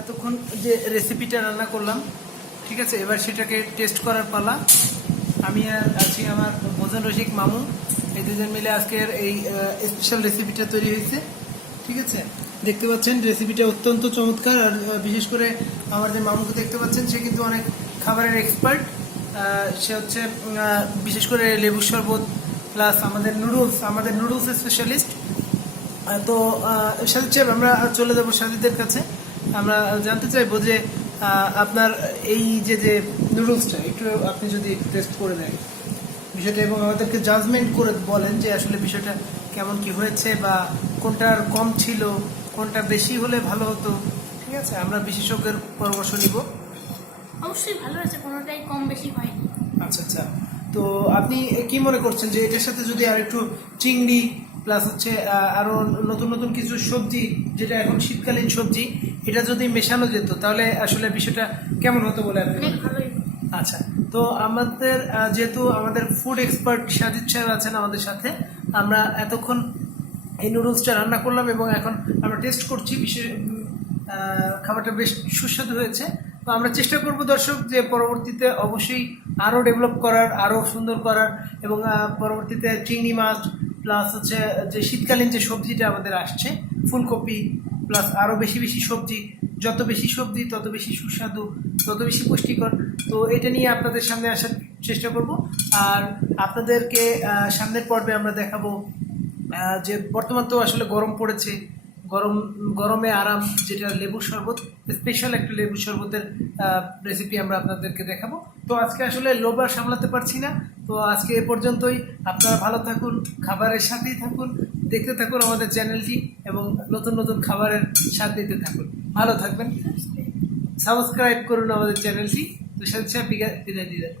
এতক্ষণ যে রেসিপিটা রান্না করলাম, ঠিক আছে, এবার সেটাকে টেস্ট করার পালা। আমি আর আছি আমার ভোজন রসিক মামু, এই দুজন মিলে আজকের এই স্পেশাল রেসিপিটা তৈরি হয়েছে। ঠিক আছে, দেখতে পাচ্ছেন রেসিপিটা অত্যন্ত চমৎকার। আর বিশেষ করে আমার যে মামুকে দেখতে পাচ্ছেন, সে কিন্তু অনেক খাবারের এক্সপার্ট। সে হচ্ছে বিশেষ করে লেবুর শরবত প্লাস আমাদের নুডলস স্পেশালিস্ট। তো সাজিদ সাহেব, আমরা চলে যাবো সাজিদের কাছে। আমরা জানতে চাইবো যে আপনার এই যে যে নুডলসটা একটু আপনি যদি টেস্ট করে দেন বিষয়টা, এবং আমাদেরকে জাজমেন্ট করে বলেন যে আসলে বিষয়টা কেমন কি হয়েছে, বা কোনটার কম ছিল, কোনটা বেশি হলে ভালো হতো। ঠিক আছে, আমরা বিশেষজ্ঞের পরামর্শ নিব। অবশ্যই ভালো আছে, কোনোটাই কম বেশি হয়নি। আচ্ছা আচ্ছা, তো আপনি কি মনে করছেন যে এটার সাথে যদি আর একটু চিংড়ি প্লাস হচ্ছে আরো নতুন নতুন কিছু সবজি, যেটা এখন শীতকালীন সবজি, এটা যদি মেশানো যেত তাহলে আসলে বিষয়টা কেমন হতো বলে আপনি অনেক মনে করেন? ভালোই। আচ্ছা, তো আমাদের যেহেতু আমাদের ফুড এক্সপার্ট সাজিদ সাহেব আছেন আমাদের সাথে, আমরা এতক্ষণ এই নুডলসটা রান্না করলাম এবং এখন আমরা টেস্ট করছি। খাবারটা বেশ সুস্বাদু হয়েছে। তো আমরা চেষ্টা করব দর্শক যে পরবর্তীতে অবশ্যই আরও ডেভেলপ করার, আরও সুন্দর করার, এবং পরবর্তীতে চিংড়ি মাছ প্লাস হচ্ছে যে শীতকালীন যে সবজিটা আমাদের আসছে, ফুলকপি প্লাস আরও বেশি বেশি সবজি, যত বেশি সবজি তত বেশি সুস্বাদু, তত বেশি পুষ্টিকর। তো এটা নিয়ে আপনাদের সামনে আসার চেষ্টা করব। আর আপনাদেরকে সামনের পর্বে আমরা দেখাবো যে বর্তমান তো আসলে গরম পড়েছে, গরমে আরাম, যেটা লেবুর শরবত, স্পেশাল একটা লেবুর শরবতের রেসিপি আমরা আপনাদেরকে দেখাবো। তো আজকে আসলে লোভ আর সামলাতে পারছি না, তো আজকে এ পর্যন্তই। আপনারা ভালো থাকুন, খাবারের সাথেই থাকুন, দেখতে থাকুন আমাদের চ্যানেলটি, এবং নতুন নতুন খাবারের স্বাদ দিতে থাকুন। ভালো থাকবেন, সাবস্ক্রাইব করুন আমাদের চ্যানেলটি। তো সাথে বিদায় দিলেন।